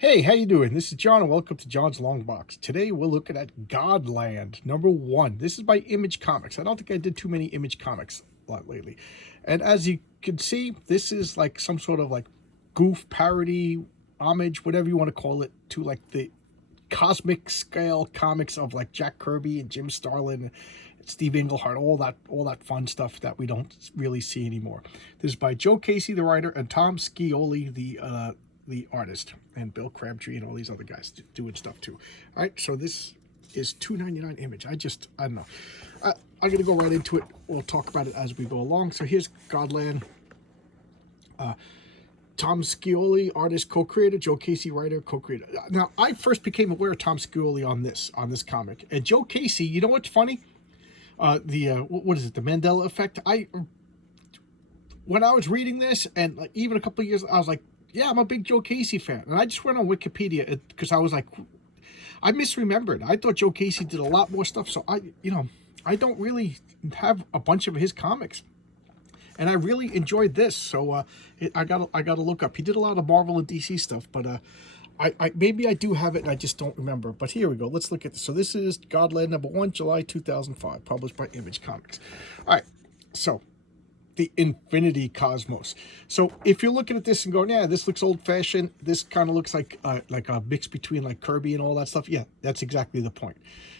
Hey, how you doing? This is John, and welcome to John's Long Box. Today we're looking at Godland #1. This is by Image Comics. I don't think I did too many Image Comics a lot lately. And as you can see, this is like some sort of like goof parody, homage, whatever you want to call it, to like the cosmic scale comics of like Jack Kirby and Jim Starlin, Steve Englehart, all that fun stuff that we don't really see anymore. This is by Joe Casey, the writer, and Tom Scioli, the artist, and Bill Crabtree and all these other guys doing stuff too. All right, so this is $2.99 Image. I don't know. I'm gonna go right into it. We'll talk about it as we go along. So here's Godland. Tom Scioli, artist, co-creator. Joe Casey, writer, co-creator. Now, I first became aware of Tom Scioli on this comic, and Joe Casey. You know what's funny? What is it? The Mandela Effect. When I was reading this, and like, even a couple of years, I was like, yeah, I'm a big Joe Casey fan. And I just went on Wikipedia because I was like, I misremembered. I thought Joe Casey did a lot more stuff. So I don't really have a bunch of his comics. And I really enjoyed this. So I gotta look up. He did a lot of Marvel and DC stuff, but I maybe I do have it and I just don't remember. But here we go. Let's look at this. So this is Godland #1, July 2005, published by Image Comics. All right. So the Infinity Cosmos. So if you're looking at this and going, yeah, this looks old-fashioned, this kind of looks like a mix between like Kirby and all that stuff. Yeah, that's exactly the point.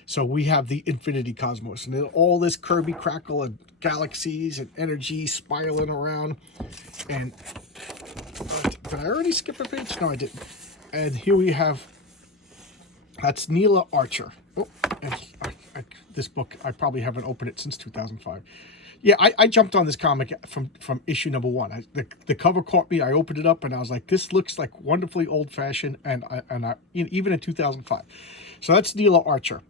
So we have the Infinity Cosmos, and then all this Kirby crackle and galaxies and energy spiraling around. And did I already skip a page? No, I didn't. And here we have, that's Neela Archer. Oh, and this book, I probably haven't opened it since 2005. Yeah, I jumped on this comic from issue #1. The cover caught me. I opened it up and I was like, this looks like wonderfully old-fashioned, and even in 2005. So that's Neela Archer,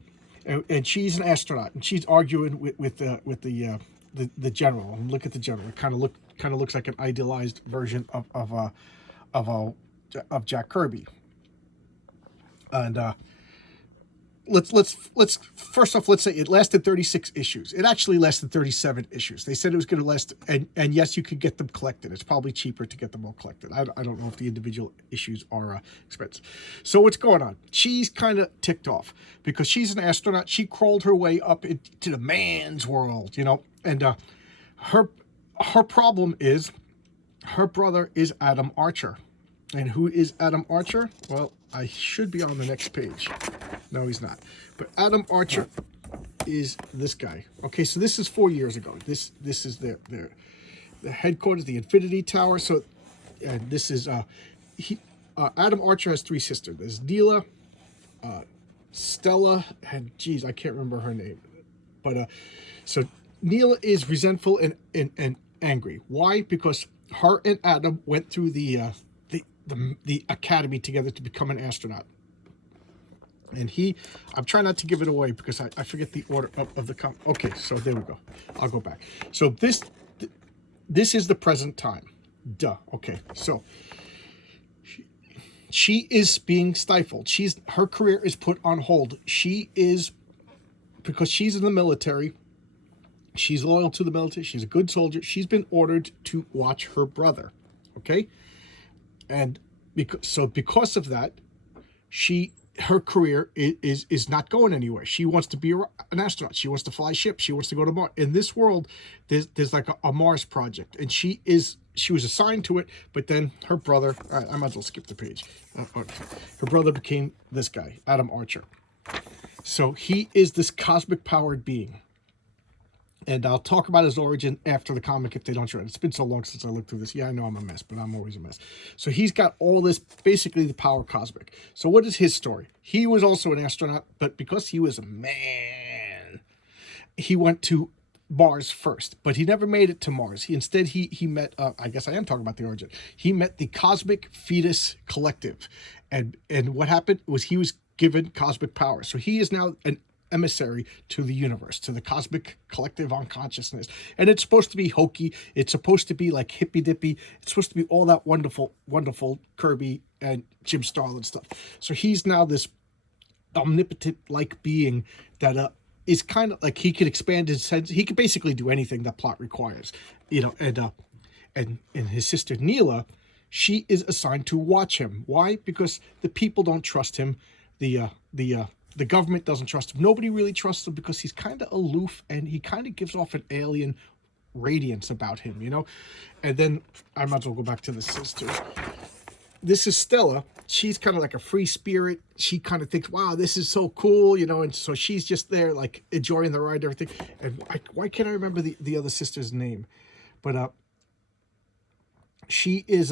and she's an astronaut, and she's arguing with the general. And look at the general. It kind of looks like an idealized version of Jack Kirby. And let's first off, let's say it lasted 36 issues. It actually lasted 37 issues. They said it was going to last, and yes, you could get them collected. It's probably cheaper to get them all collected. I don't know if the individual issues are expensive. So what's going on? She's kind of ticked off because she's an astronaut. She crawled her way up into the man's world, and her problem is her brother is Adam Archer. And who is Adam Archer? Well, I should be on the next page. No, he's not. But Adam Archer is this guy. Okay, so this is 4 years ago. This is the headquarters, the Infinity Tower. So, and this is Adam Archer has 3 sisters. There's Neela, Stella, and geez, I can't remember her name. But so Neela is resentful and angry. Why? Because her and Adam went through the academy together to become an astronaut. And I'm trying not to give it away because I forget the order of the okay, so there we go. I'll go back. So this is the present time. Duh. Okay, so she is being stifled. Her career is put on hold. Because she's in the military. She's loyal to the military. She's a good soldier. She's been ordered to watch her brother. Okay? And because of that, her career is not going anywhere. She wants to be an astronaut. She wants to fly ships. She wants to go to Mars. In this world, there's like a Mars project, and she was assigned to it. But then her brother, I might as well skip the page. Her brother became this guy, Adam Archer. So he is this cosmic powered being. And I'll talk about his origin after the comic if they don't show it. It's been so long since I looked through this. Yeah, I know I'm a mess, but I'm always a mess. So he's got all this, basically the power cosmic. So what is his story? He was also an astronaut, but because he was a man, he went to Mars first. But he never made it to Mars. Instead, he met, I guess I am talking about the origin. He met the Cosmic Fetus Collective. And what happened was he was given cosmic power. So he is now an emissary to the universe, to the cosmic collective unconsciousness. And it's supposed to be hokey. It's supposed to be like hippy dippy. It's supposed to be all that wonderful, wonderful Kirby and Jim Starlin stuff. So he's now this omnipotent like being that is kind of like he can expand his sense. He can basically do anything that plot requires, and his sister Neela, she is assigned to watch him. Why? Because the people don't trust him. The government doesn't trust him. Nobody really trusts him because he's kind of aloof and he kind of gives off an alien radiance about him, you know. And then I might as well go back to the sisters. This is Stella. She's kind of like a free spirit. She kind of thinks, wow, this is so cool, you know, and so she's just there like enjoying the ride and everything. And why can't I remember the other sister's name? But she is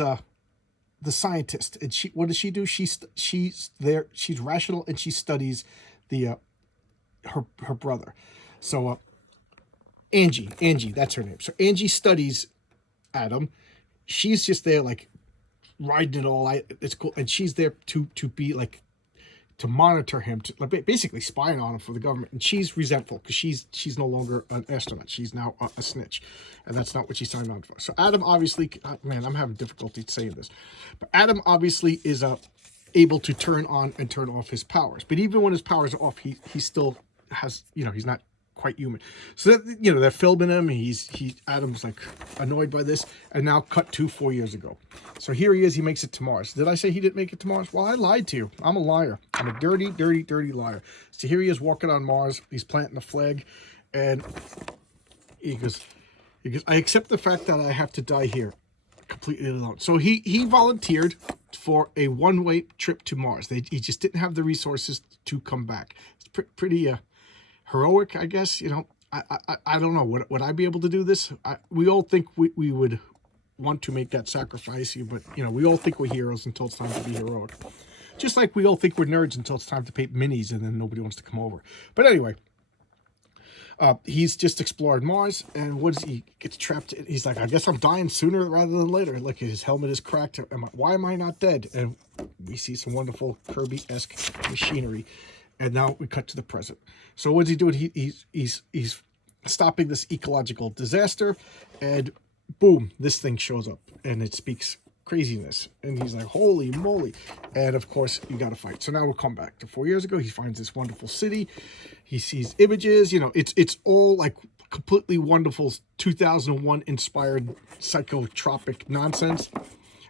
the scientist, and what does she do? She's there. She's rational, and she studies the her brother. So Angie, that's her name. So Angie studies Adam. She's just there like riding it all. It's cool, and she's there to be like to monitor him, to like basically spying on him for the government. And she's resentful because she's no longer an astronaut. She's now a snitch, and that's not what she signed on for. So Adam obviously, man, I'm having difficulty saying this, but Adam obviously is able to turn on and turn off his powers. But even when his powers are off, he still has, you know, he's not quite human. So that, you know, they're filming him. Adam's like annoyed by this, and now cut to 4 years ago. So here he is. He makes it to Mars. Did I say he didn't make it to Mars? Well, I lied to you. I'm a liar. I'm a dirty, dirty, dirty liar. So here he is walking on Mars. He's planting a flag, and he goes, I accept the fact that I have to die here, completely alone. So he volunteered for a one-way trip to Mars. He just didn't have the resources to come back. It's pretty heroic, I guess. You know, I don't know. Would I be able to do this? We all think we would want to make that sacrifice, but you know, we all think we're heroes until it's time to be heroic. Just like we all think we're nerds until it's time to paint minis, and then nobody wants to come over. But anyway, he's just explored Mars, and he gets trapped. He's like, I guess I'm dying sooner rather than later. Like, his helmet is cracked. Why am I not dead? And we see some wonderful Kirby-esque machinery. And now we cut to the present. So what's he doing? He's stopping this ecological disaster, and boom, this thing shows up, and it speaks craziness. And he's like, holy moly. And of course, you got to fight. So now we'll come back to 4 years ago. He finds this wonderful city. He sees images. You know, it's all like completely wonderful 2001 inspired psychotropic nonsense.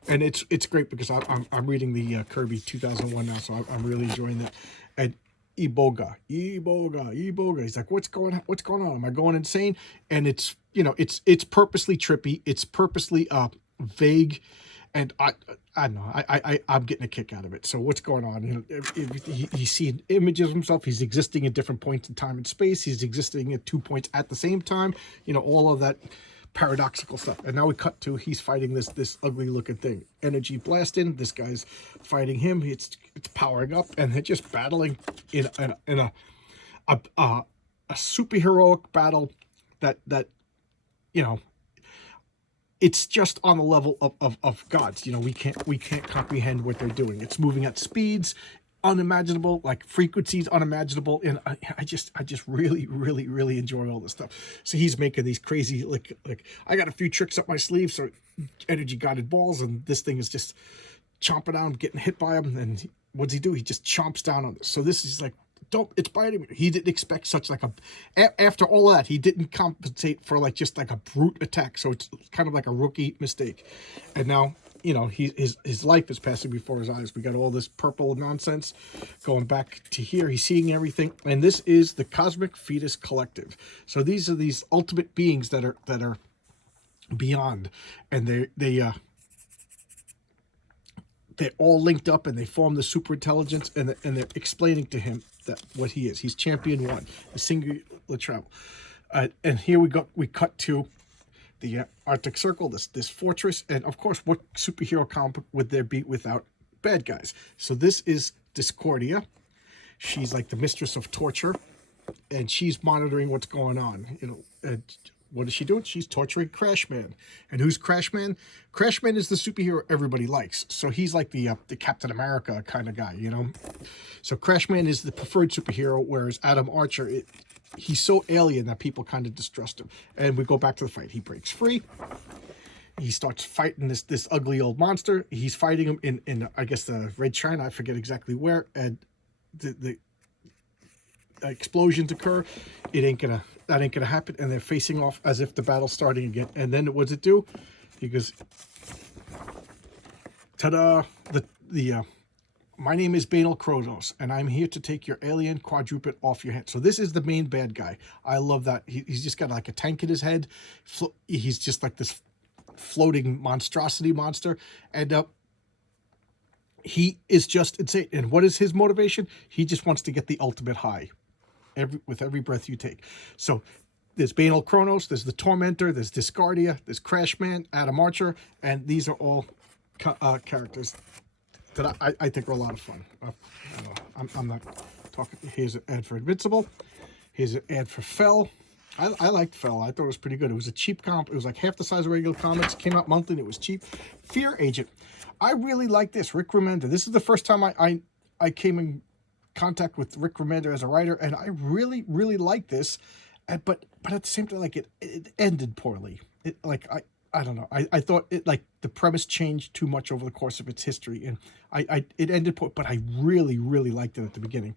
And it's great because I'm reading the Kirby 2001 now, so I'm really enjoying it. And Iboga. He's like, what's going on? Am I going insane? And it's, you know, it's purposely trippy. It's purposely vague, and I don't know. I'm getting a kick out of it. So what's going on? You know, he's seeing images of himself. He's existing at different points in time and space. He's existing at 2 points at the same time. You know, all of that paradoxical stuff. And now we cut to he's fighting this ugly looking thing, energy blasting. This guy's fighting him. It's powering up, and they're just battling in a superheroic battle that you know, it's just on the level of gods. You know, we can't comprehend what they're doing. It's moving at speeds unimaginable, like frequencies unimaginable, and I just really enjoy all this stuff. So he's making these crazy like I got a few tricks up my sleeve, so energy guided balls, and this thing is just chomping down, getting hit by him. And what's he do? He just chomps down on this. So this is like, it's biting me. He didn't expect such like after all that, he didn't compensate for like just like a brute attack. So it's kind of like a rookie mistake. And now, you know, his life is passing before his eyes. We got all this purple nonsense going back to here. He's seeing everything, and this is the Cosmic Fetus Collective. So these are these ultimate beings that are beyond, and they're all linked up, and they form the super intelligence, and they're explaining to him that what he is. He's champion one, the singular travel. And here we cut to the Arctic Circle, this fortress, and of course, what superhero comic would there be without bad guys? So this is Discordia. She's like the mistress of torture, and she's monitoring what's going on. You know, and what is she doing? She's torturing Crashman. And who's Crashman? Crashman is the superhero everybody likes. So he's like the Captain America kind of guy, you know. So Crashman is the preferred superhero, whereas Adam Archer, he's so alien that people kind of distrust him. And we go back to the fight. He breaks free. He starts fighting this ugly old monster. He's fighting him in I guess the Red China. I forget exactly where. And the explosions occur. That ain't gonna happen. And they're facing off as if the battle's starting again. And then what does it do? He goes, Ta-da! My name is Banal Kronos, and I'm here to take your alien quadruped off your head. So this is the main bad guy. I love that. He's just got like a tank in his head. He's just like this floating monstrosity monster. And he is just insane. And what is his motivation? He just wants to get the ultimate high with every breath you take. So there's Banal Kronos, there's the Tormentor, there's Discardia, there's Crashman, Adam Archer, and these are all characters that I think are a lot of fun. I'm not talking. Here's an ad for Invincible. Here's an ad for Fell. I liked Fell. I thought it was pretty good. It was a cheap comp. It was like half the size of regular comics. Came out monthly and it was cheap. Fear Agent. I really like this. Rick Remender. This is the first time I came in contact with Rick Remender as a writer, and I really, really like this. But at the same time, like it ended poorly. I don't know. I thought it, like, the premise changed too much over the course of its history, and it ended poor, but I really, really liked it at the beginning.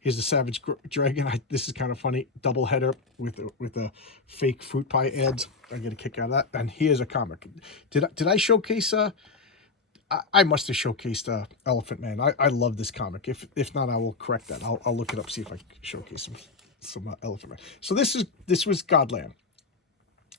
Here's the Savage Dragon. This is kind of funny. Double header with a fake fruit pie ads. I get a kick out of that. And here's a comic. Did I showcase? I must have showcased Elephant Man. I love this comic. If not, I will correct that. I'll look it up, see if I can showcase some Elephant Man. So this was Godland.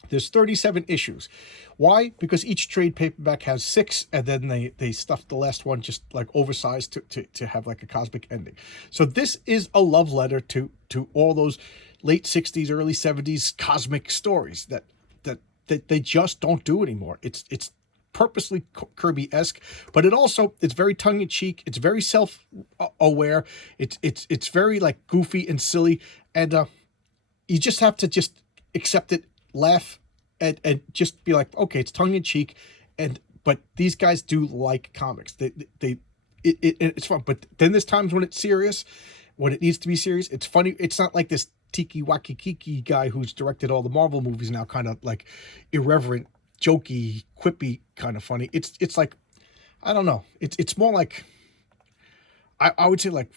There's 37 issues. Why? Because each trade paperback has 6, and then they stuffed the last one just like oversized to have like a cosmic ending. So this is a love letter to all those late 60s, early 70s cosmic stories that they just don't do anymore. It's purposely Kirby-esque, but it's very tongue-in-cheek. It's very self-aware. It's very like goofy and silly, and you just have to just accept it, laugh, and just be like, okay, it's tongue-in-cheek, but these guys do like comics. It's fun, but then there's times when it's serious, when it needs to be serious. It's funny. It's not like this Tiki Wakikiki guy who's directed all the Marvel movies now, kind of like irreverent, jokey, quippy, kind of funny. It's like, I don't know. It's more like, I would say like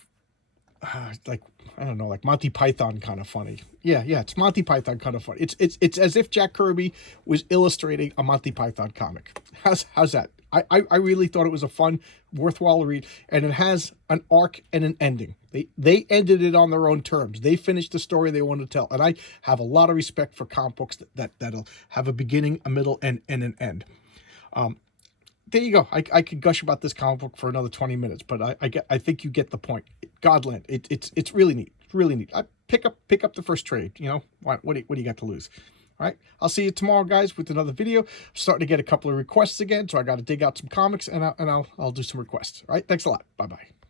I don't know, like Monty Python kind of funny. Yeah, it's Monty Python kind of funny. It's as if Jack Kirby was illustrating a Monty Python comic. How's that? I really thought it was a fun, worthwhile read, and it has an arc and an ending. They ended it on their own terms. They finished the story they wanted to tell, and I have a lot of respect for comic books that'll have a beginning, a middle, and an end. There you go. I could gush about this comic book for another 20 minutes, but I think you get the point. Godland. It's really neat. It's really neat. Pick up the first trade. You know, what do you got to lose? All right. I'll see you tomorrow, guys, with another video. I'm starting to get a couple of requests again, so I got to dig out some comics, and I'll do some requests. All right. Thanks a lot. Bye bye.